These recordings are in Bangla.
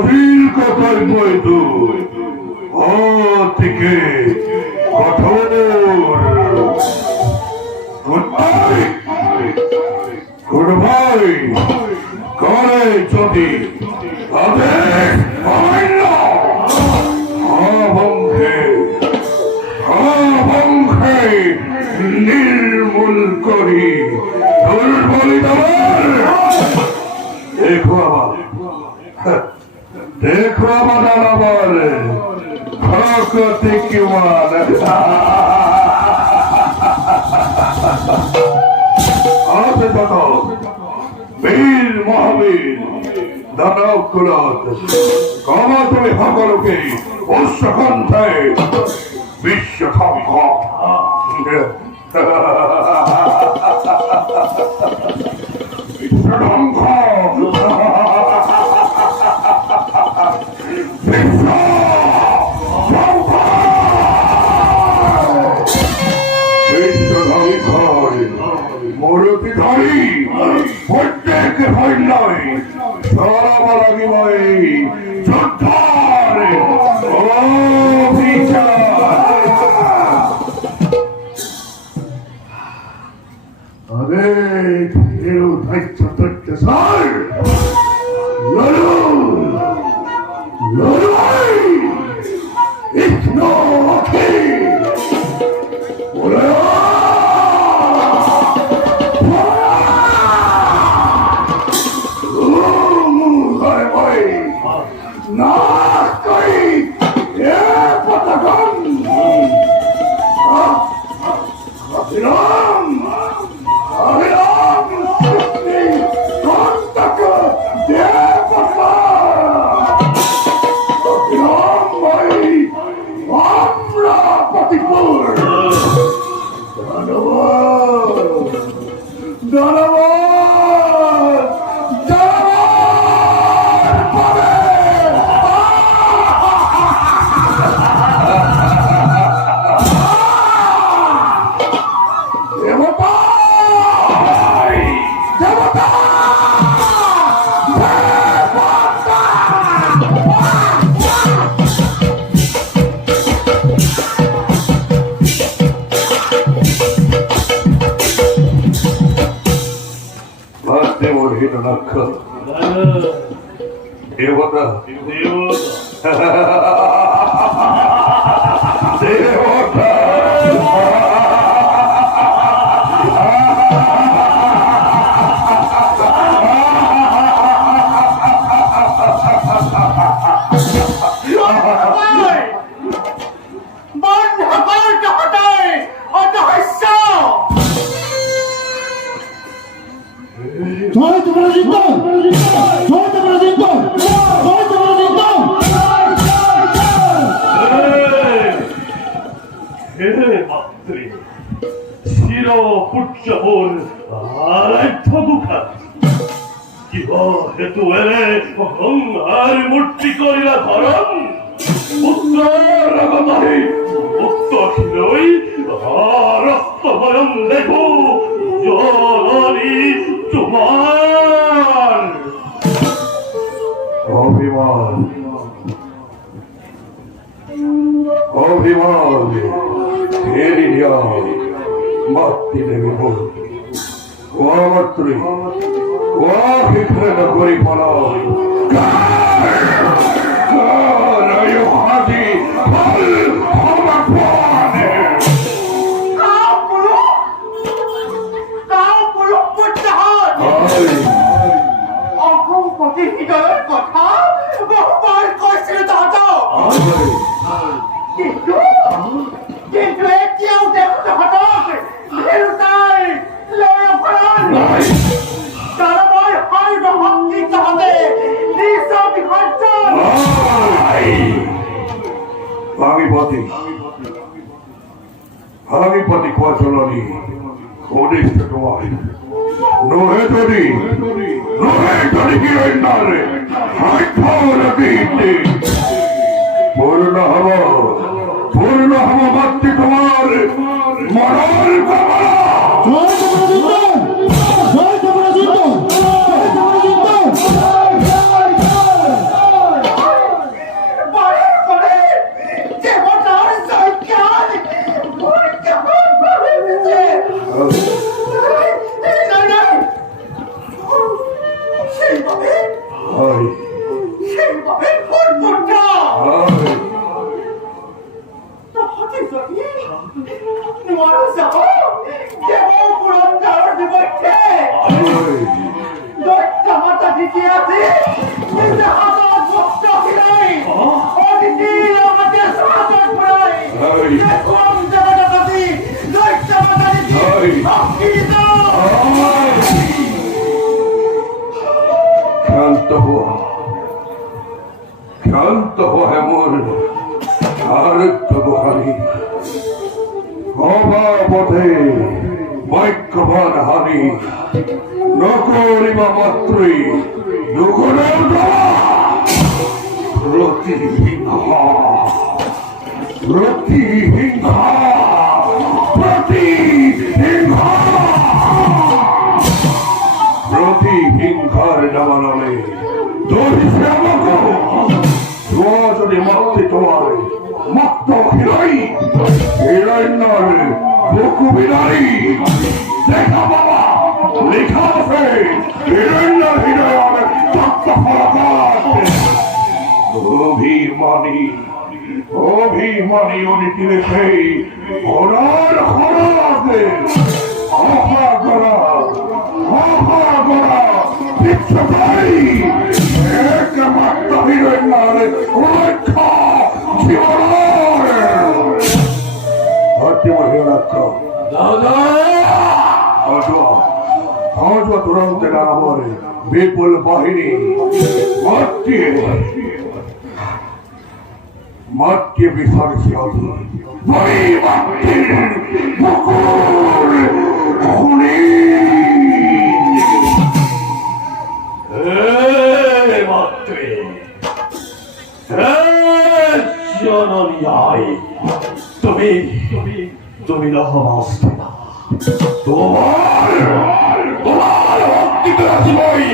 অধীর কথার বৈধ ও থেকে কঠোর ভাই করে যদি তাদের নির্মূল করি দুর্বলিত দেখো আমার আবার প্রাকৃতিক বীর মহাবীর দানব কুলত কমা তুমি সকলকে উৎসকণ্ঠায় বিশ্ব ধ্বংস মূর্তিধারী প্রত্যেক ভয় নয় সরবরাগিময় যোদ্ধার আরে কেউ দায়িত্ব করতে স্যার লড়ুন লড়াই ইকনো আখি দেবতা দেবতা মূর্তি করিলা ধরন উত্তরই রক্ত বরণ দেখো জলরি তোমার অভিমান অভিমান মাতৃ দেবী বল মাতৃ করি ফলায় কথা বহুবার কইছিল দাদা কিন্তু এতিয়াও দেখতে হঠাৎ ভেরুতাই লড়া ফলান তারা মই হয় রহমতি তাহলে নিসা বিখর্জন ভাগীপতি কোয়াচলনি কনিষ্ঠ তোমার নহে যদি হিরণ্যারে পূর্ণ হব মাতৃ তোমার মরণ কমলা Saki, nuara sabo, demo pulang jalan di bakke. Dokter mata dikiati, kita harus waktu kirai. Oh di amati sahabat kirai. Dekon jalan tadi, dokter mata dikiati. Kita. শান্ত হো হেমন আরেকটা বহারি অবাপথে বাক্যবান হানি নকরিবা মাত্রই দুগুণের প্রতিহিংসা প্রতিহিংসা প্রতিহিংসা প্রতিহিংসার নামানলে দোষে আমাকে যদি মারতে তোমার মক্ত হিরাই হিরাইনার বুকু বিনারি দেখা বাবা লেখা আছে হিরাইনার হিরাইনার তত্ত্ব ফলাকাত অভিমানী অনীতি রেখে হরার হরাকে আহা করা বিশ্বকারী একমাত্র হিরোইনার রক্ষা জীবনের ফাতিমা হিরোনাক্ষ দাদা আজও তুরন্তে নামরে বিপুল বাহিনী মাটিয়ে বিসর্জিত ওই মাটির বুকুর খুনি তুমি নহমাস্তে না তোমার ভক্তিতে আসবই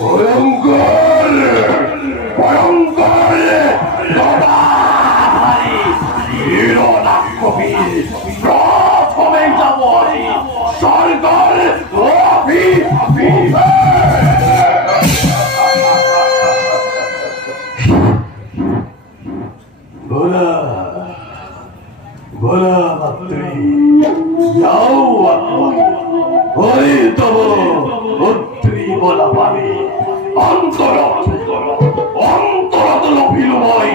ভয়ঙ্কর ভয়ঙ্কর প্রথমে যাব সরকার ভোলা মাত্রী যাও ওই তব মন্ত্রী বলা পাবে অন্তর অন্তর লোভিল বই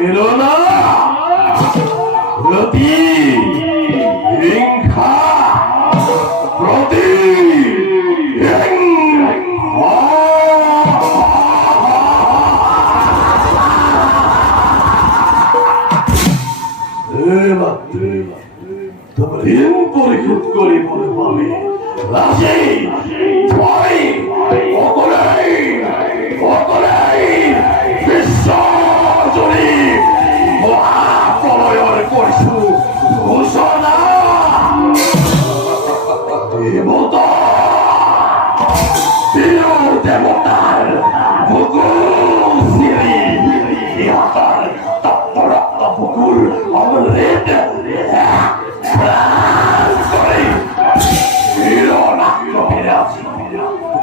এলো না প্রতি হিংসা প্রতি তোমার ঋণ পরিশোধ করে মনে পাবে রাজি ভয় অকলাই অকলাই বিশ্বজনী মহাপ্রলয়ের করছু ঘোষণা দেবতা দেবতার ভুকুর সিঁড়ি ইহাকার তত্ত্বরক্ত ভুকুর অমৃত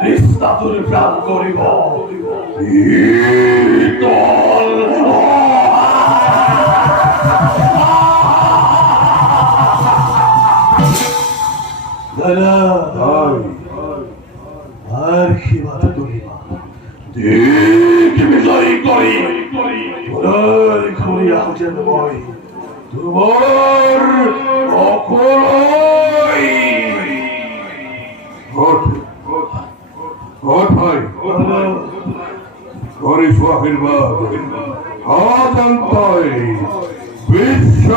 রিস্তাতুর প্রাণ করিব আর কি বাধা করিবা দিক বিজয়ী করি করিয়া জন্মই তোমার অকলই করিস আশীর্বাদ আদন্তয় বিশ্ব